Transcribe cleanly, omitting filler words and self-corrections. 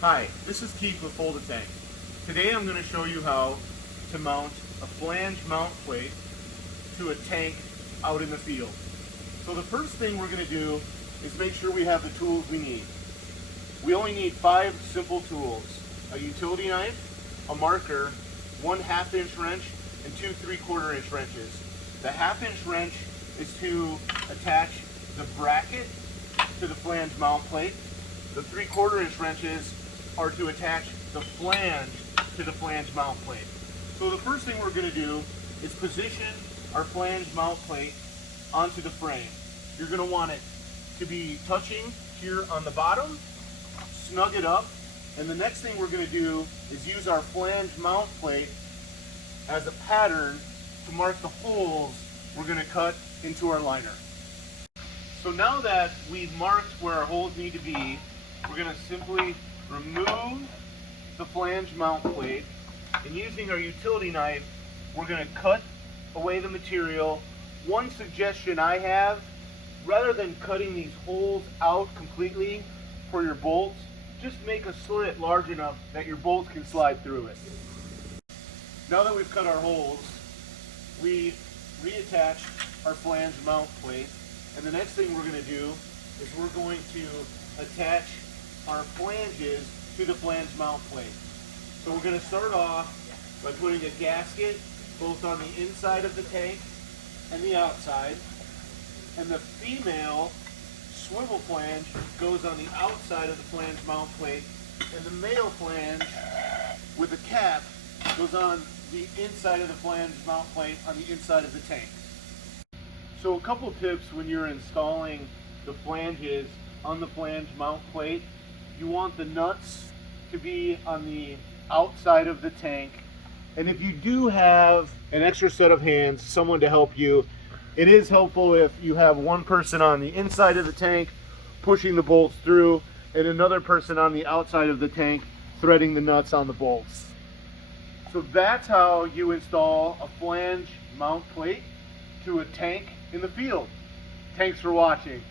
Hi, this is Keith with FOL-DA-TANK. Today I'm going to show you how to mount a flange mount plate to a tank out in the field. So the first thing we're going to do is make sure we have the tools we need. We only need 5 simple tools: a utility knife, a marker, 1 1/2-inch wrench, and 2 3/4 inch wrenches. The 1/2-inch wrench is to attach the bracket to the flange mount plate. The 3/4 inch wrenches are to attach the flange to the flange mount plate. So the first thing we're going to do is position our flange mount plate onto the frame. You're going to want it to be touching here on the bottom, snug it up, and the next thing we're going to do is use our flange mount plate as a pattern to mark the holes we're going to cut into our liner. So now that we've marked where our holes need to be, we're going to simply remove the flange mount plate, and using our utility knife, we're going to cut away the material. One suggestion I have: rather than cutting these holes out completely for your bolts, just make a slit large enough that your bolts can slide through it. Now that we've cut our holes, we reattach our flange mount plate, and the next thing we're going to do is we're going to attach our flanges to the flange mount plate. So we're going to start off by putting a gasket both on the inside of the tank and the outside, and the female swivel flange goes on the outside of the flange mount plate, and the male flange with a cap goes on the inside of the flange mount plate on the inside of the tank. So a couple tips when you're installing the flanges on the flange mount plate: you want the nuts to be on the outside of the tank, and if you do have an extra set of hands, someone to help you, it is helpful if you have one person on the inside of the tank pushing the bolts through and another person on the outside of the tank threading the nuts on the bolts. So that's how you install a flange mount plate to a tank in the field. Thanks for watching.